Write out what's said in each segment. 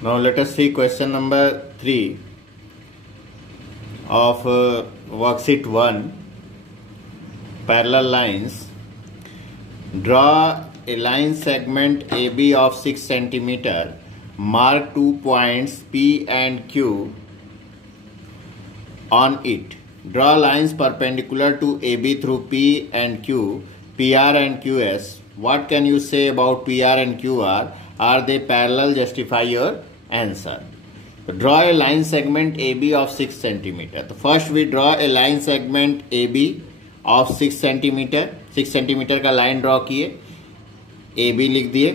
Now let us see question number 3 of worksheet 1, parallel lines. Draw a line segment AB of 6 cm. Mark 2 points P and Q on it. Draw lines perpendicular to AB through P and Q, PR and QS. What can you say about PR and QR? Are they parallel? Justify your answer. So draw a line segment AB of 6 cm. So first we draw a line segment AB of 6 cm. 6 cm का line draw किए, AB लिख दिए.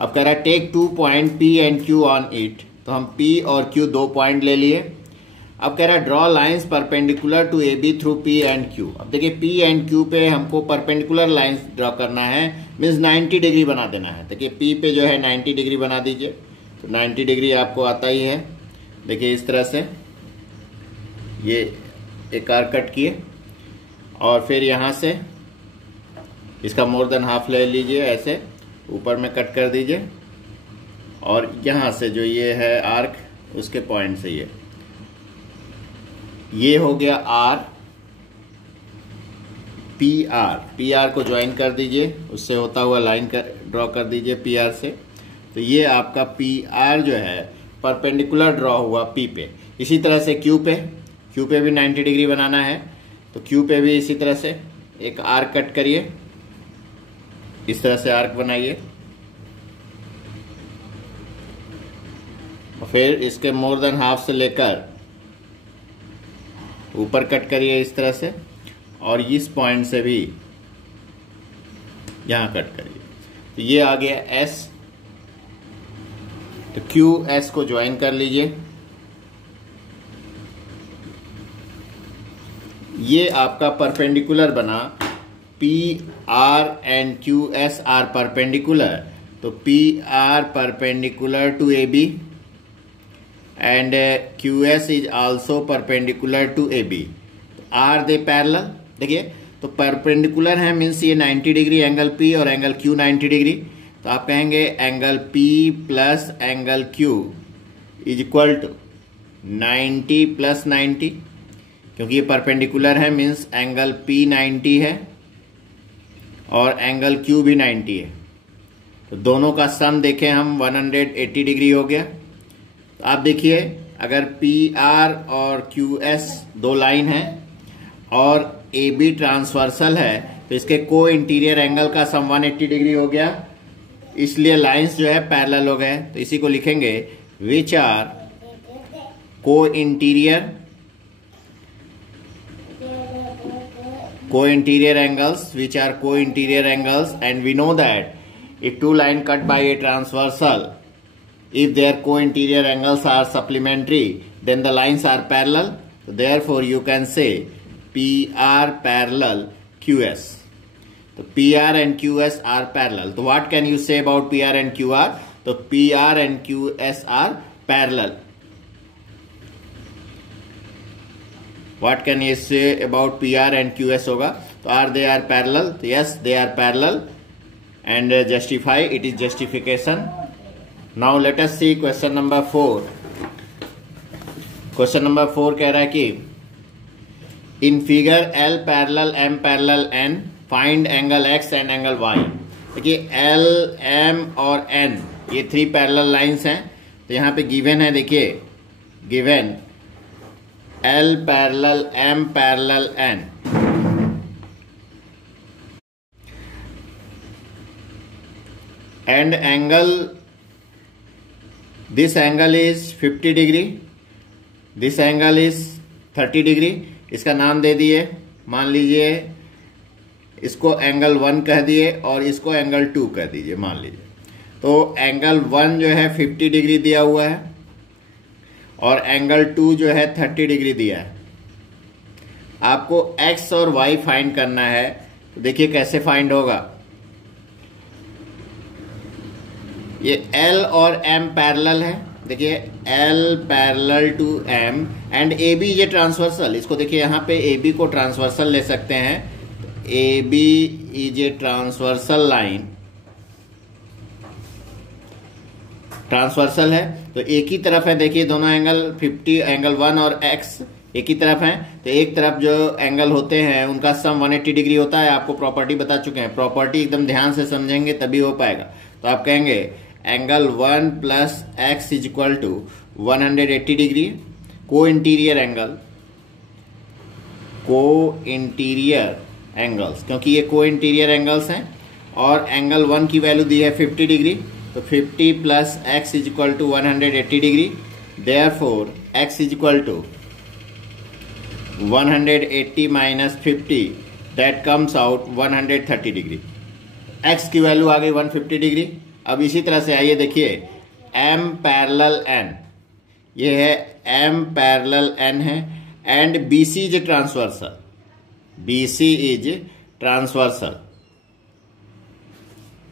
अब कह रहा है take 2 point P and Q on it. तो हम P और Q 2 पॉइंट ले लिए. अब कह रहा है draw lines perpendicular to AB through P and Q. अब देखिए P एंड Q पे हमको परपेंडिकुलर लाइंस ड्रॉ करना है, मीन्स 90 डिग्री बना देना है. देखिए P पे जो है 90 डिग्री बना दीजिए. तो 90 डिग्री आपको आता ही है. देखिए इस तरह से ये एक आर्क कट किए और फिर यहाँ से इसका मोर देन हाफ ले लीजिए, ऐसे ऊपर में कट कर दीजिए और यहाँ से जो ये है आर्क उसके पॉइंट से ये हो गया R. PR को ज्वाइन कर दीजिए, उससे होता हुआ लाइन ड्रॉ कर दीजिए PR से. तो ये आपका PR जो है परपेंडिकुलर ड्रॉ हुआ P पे. इसी तरह से Q पे भी 90 डिग्री बनाना है. तो Q पे भी इसी तरह से एक आर्क कट करिए, इस तरह से आर्क बनाइए और फिर इसके मोर देन हाफ से लेकर ऊपर कट करिए इस तरह से और इस पॉइंट से भी यहां कट करिए. तो ये आ गया S. तो QS को ज्वाइन कर लीजिए. ये आपका परपेंडिकुलर बना. PR and QS are perpendicular. तो PR perpendicular to AB and QS is also perpendicular to AB. Are they parallel? देखिए तो परपेंडिकुलर है मीन्स ये 90 डिग्री एंगल P और एंगल Q 90 डिग्री. तो आप कहेंगे angle P plus angle Q is equal to 90 plus 90, क्योंकि ये परपेंडिकुलर है मीन्स एंगल P 90 है और एंगल Q भी 90 है. तो दोनों का सम देखें हम 180 डिग्री हो गया. तो आप देखिए अगर PR और QS दो लाइन है और AB ट्रांसवर्सल है तो इसके को इंटीरियर एंगल का सम 180 डिग्री हो गया. इसलिए लाइंस जो है पैरेलल हो गए. तो इसी को लिखेंगे विच आर को interior angles, which are co-interior angles, and we know that if two lines cut by a transversal, if their co-interior angles are supplementary, then the lines are parallel. So therefore you can say PR parallel QS. So PR and QS are parallel. So what can you say about PR and QR? So PR and QS are parallel. What can you say about PR and QS होगा? तो are they are parallel? तो yes, they are parallel and justify. It is justification. Now let us see question number 4. Question number 4 कह रहा है कि in figure L parallel M parallel N, find angle X and angle Y. देखिए L, M और N ये 3 parallel lines हैं. तो यहाँ पे गिवन है, देखिए given L parallel M parallel N and angle, this angle is 50 degree, this angle is 30 degree. इसका नाम दे दिए, मान लीजिए इसको एंगल 1 कह दिए और इसको एंगल 2 कह दीजिए मान लीजिए. तो एंगल 1 जो है 50 डिग्री दिया हुआ है और एंगल 2 जो है 30 डिग्री दिया है. आपको X और Y फाइंड करना है. तो देखिए कैसे फाइंड होगा. ये L और M पैरेलल है. देखिए L parallel to M and AB ये ट्रांसवर्सल. इसको देखिए यहाँ पे AB को ट्रांसवर्सल ले सकते हैं. AB is a transversal line transversal है तो एक ही तरफ है, देखिए दोनों एंगल 50, एंगल 1 और x एक ही तरफ है, तो एक तरफ जो एंगल होते हैं उनका सम 180 डिग्री होता है। आपको प्रॉपर्टी बता चुके हैं, प्रॉपर्टी एकदम ध्यान से समझेंगे तभी हो पाएगा। तो आप कहेंगे angle 1 plus x is equal to 180 degree. Co-interior angles, क्योंकि ये को इंटीरियर एंगल्स हैं, और एंगल 1 की वैल्यू दी है 50 डिग्री, तो 50 plus x is equal to 180 degree. Therefore x is equal to 180 minus 50, that comes out 130 degree. x की value आ गई 150 डिग्री। अब इसी तरह से आइए देखिए m पैरेलल n, ये है m पैरेलल n है, and BC is transversal, BC is transversal.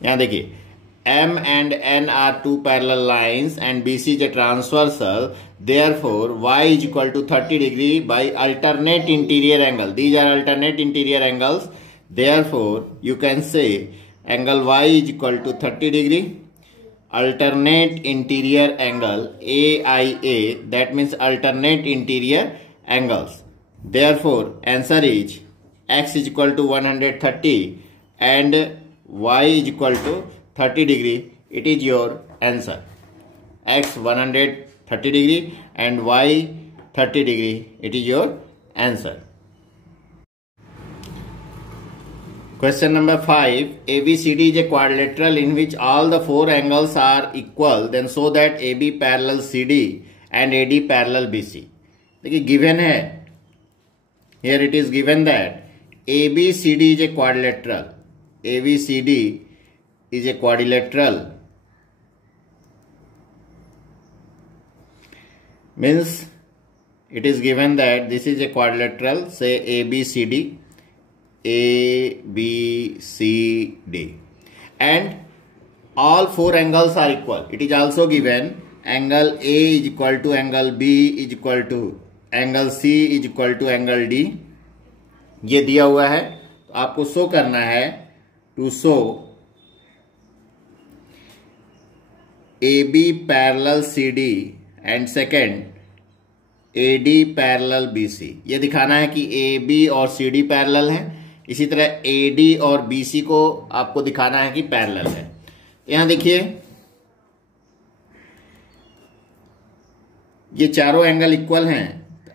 यहां देखिए M and N are two parallel lines and BC is a transversal. Therefore, y is equal to 30 degree by alternate interior angle. These are alternate interior angles. Therefore, you can say angle y is equal to 30 degree. Alternate interior angle AIA, that means alternate interior angles. Therefore, answer is x is equal to 130 and y is equal to 30 degree. It is your answer. X 130 degree and y 30 degree. It is your answer. Question number 5. ABCD is a quadrilateral in which all the four angles are equal. Then show that AB parallel CD and AD parallel BC. देखिए given है. Here it is given that ABCD is a quadrilateral. ABCD is a quadrilateral, means it is given that this is a quadrilateral, say ABCD, and all four angles are equal. It is also given angle A is equal to angle B is equal to angle C is equal to angle D. ये दिया हुआ है, तो आपको show करना है, to show AB parallel CD and second AD parallel BC. ये दिखाना है कि AB और CD पैरेलल है, इसी तरह AD और BC को आपको दिखाना है कि पैरेलल है। यहां देखिए ये चारों एंगल इक्वल हैं,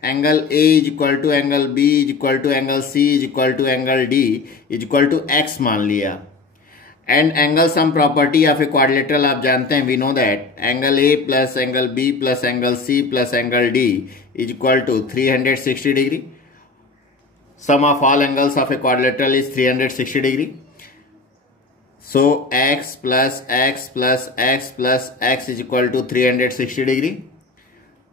angle A is equal to angle B is equal to angle C is equal to angle D is equal to X मान लिया। And angle sum property of a quadrilateral आप जानते हैं, we know that angle A plus angle B plus angle C plus angle D is equal to 360 degree. Sum of all angles of a quadrilateral is 360 degree. So x plus x plus x plus x is equal to 360 degree,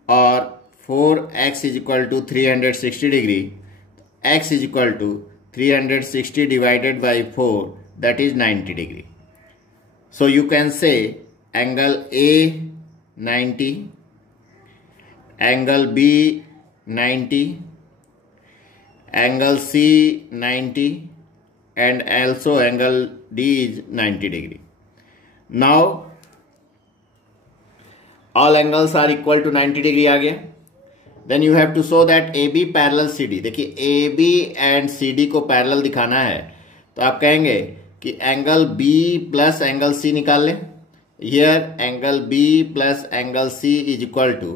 और 4x is equal to 360 degree. x is equal to 360 divided by 4, that is 90 degree. So you can say angle A 90, angle B 90, angle C 90, and also angle D is 90 degree. Now all angles are equal to 90 degree आ गया. Then you have to show that AB parallel CD. देखिए AB and CD को parallel दिखाना है, तो आप कहेंगे कि angle B plus angle C निकाल लें। Here angle B plus angle C is equal to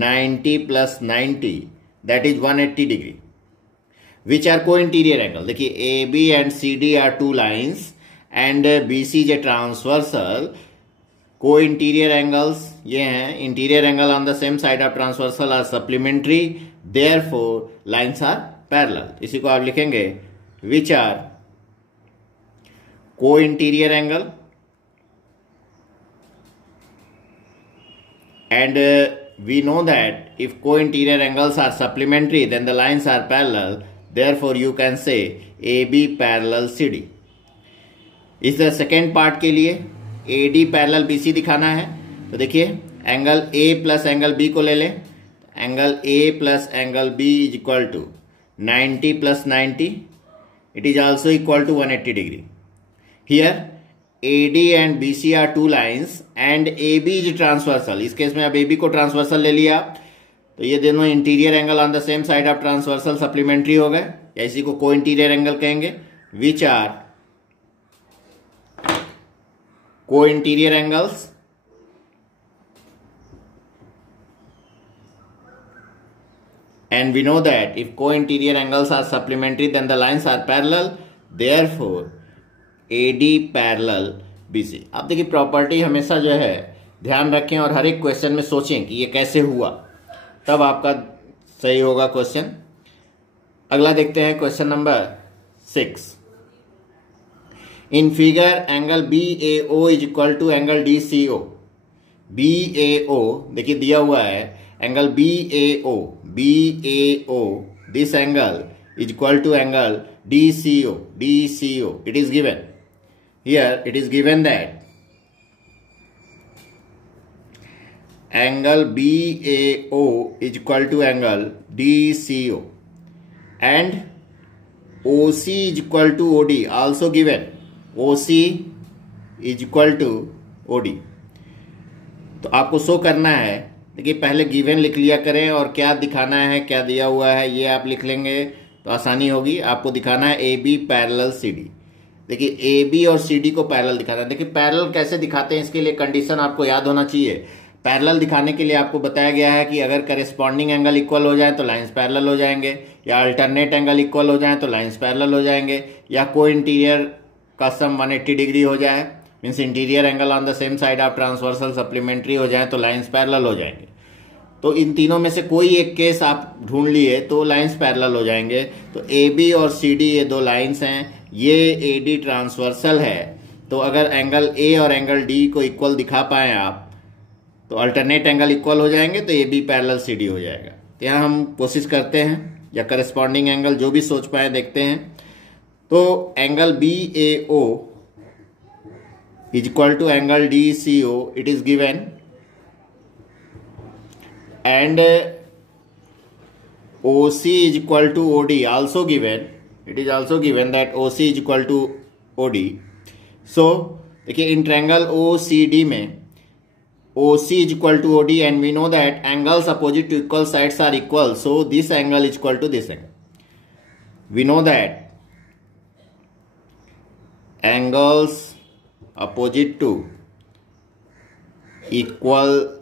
90 plus 90, that is 180 degree, which are co-interior angle. देखिए AB and CD are two lines and BC is a transversal. Co-interior angles ये हैं, interior angle on the same side of transversal are supplementary, therefore lines are parallel. इसी को आप लिखेंगे which are co-interior angle and we know that if co-interior angles are supplementary then the lines are parallel, therefore you can say AB parallel CD. इस second part के लिए AD parallel BC दिखाना है, तो देखिए angle A plus angle B को ले लें। Angle A plus angle B is equal to 90 plus 90, it is also equal to 180 degree. Here AD and BC are two lines and AB is transversal. इस case में अब AB को transversal ले लिया तो ये दोनों interior angle on the same side of transversal supplementary हो गए, या इसी को को इंटीरियर एंगल कहेंगे, which are co-interior angles and we know that if co-interior angles are supplementary then the lines are parallel, therefore AD parallel BC. अब देखिए property हमेशा जो है ध्यान रखें और हर एक क्वेश्चन में सोचें कि ये कैसे हुआ, तब आपका सही होगा क्वेश्चन। अगला देखते हैं question number 6। In figure angle BAO is equal to angle DCO। BAO देखिए दिया हुआ है angle BAO, this angle is equal to angle DCO. It is given. Here it is given that angle BAO is equal to angle DCO and OC is equal to OD, also given. OC is equal to OD. तो आपको show करना है, देखिए पहले given लिख लिया करें और क्या दिखाना है, क्या दिया हुआ है ये आप लिख लेंगे तो आसानी होगी। आपको दिखाना है AB पैरेलल CD। देखिए AB और CD को पैरेलल दिखाना है। देखिए पैरेलल कैसे दिखाते हैं, इसके लिए कंडीशन आपको याद होना चाहिए। पैरेलल दिखाने के लिए आपको बताया गया है कि अगर करेस्पॉन्डिंग एंगल इक्वल हो जाए तो लाइंस पैरेलल हो जाएंगे, या अल्टरनेट एंगल इक्वल हो जाए तो लाइंस पैरेलल हो जाएंगे, या को इंटीरियर का सम 180 डिग्री हो जाए, means interior angle on the same side of transversal supplementary हो जाए तो लाइंस पैरेलल हो जाएंगे। तो इन तीनों में से कोई एक केस आप ढूंढ लिए तो लाइंस पैरेलल हो जाएंगे। तो AB और CD ये दो लाइंस हैं, ये AD ट्रांसवर्सल है, तो अगर एंगल A और एंगल D को इक्वल दिखा पाए आप तो अल्टरनेट एंगल इक्वल हो जाएंगे, तो AB पैरेलल CD हो जाएगा। तो यहाँ हम कोशिश करते हैं या करस्पॉन्डिंग एंगल जो भी सोच पाए देखते हैं। तो angle BAO is equal to angle DCO, it is given, and OC is equal to OD, also given. It is also given that OC is equal to OD. So देखिए in triangle OCD में OC is equal to OD and we know that angles opposite to equal sides are equal, so this angle is equal to this angle. We know that angles opposite to equal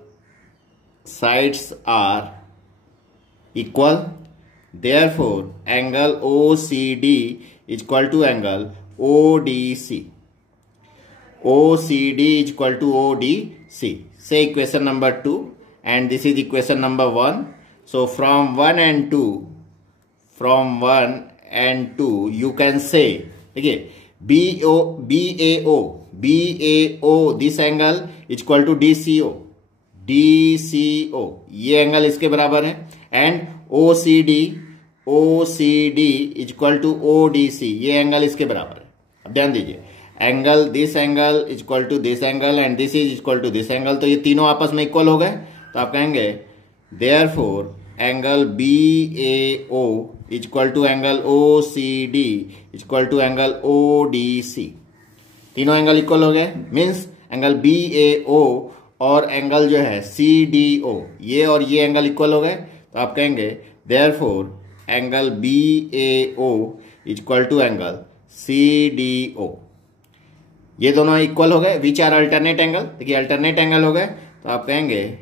sides are equal, therefore angle OCD is equal to angle ODC. OCD is equal to ODC. Say equation number 2 and this is equation number 1. So from 1 and 2 you can say okay, BAO this angle is equal to DCO ये angle इसके बराबर है, and OCD is equal to ODC ये angle इसके बराबर है। अब ध्यान दीजिए angle this angle is equal to this angle and this is equal to this angle, तो ये तीनों आपस में इक्वल हो गए। तो आप कहेंगे therefore angle BAO is equal to angle OCD is equal to angle ODC। तीनों एंगल इक्वल हो गए, मीन्स एंगल BAO और एंगल जो है CDO ये और ये एंगल इक्वल हो गए। तो आप कहेंगे therefore angle BAO is equal to angle CDO ये दोनों इक्वल हो गए। विच आर अल्टरनेट एंगल, देखिए अल्टरनेट एंगल हो गए, तो आप कहेंगे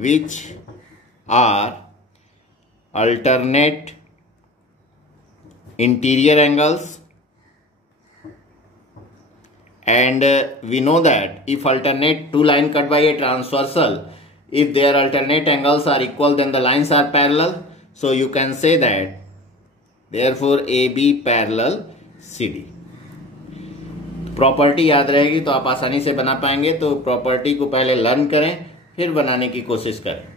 which are alternate interior angles, and we know that if alternate two line cut by a transversal, if their alternate angles are equal then the lines are parallel, so you can say that therefore AB parallel CD। Property याद रहेगी तो आप आसानी से बना पाएंगे। तो property को पहले लर्न करें फिर बनाने की कोशिश करें।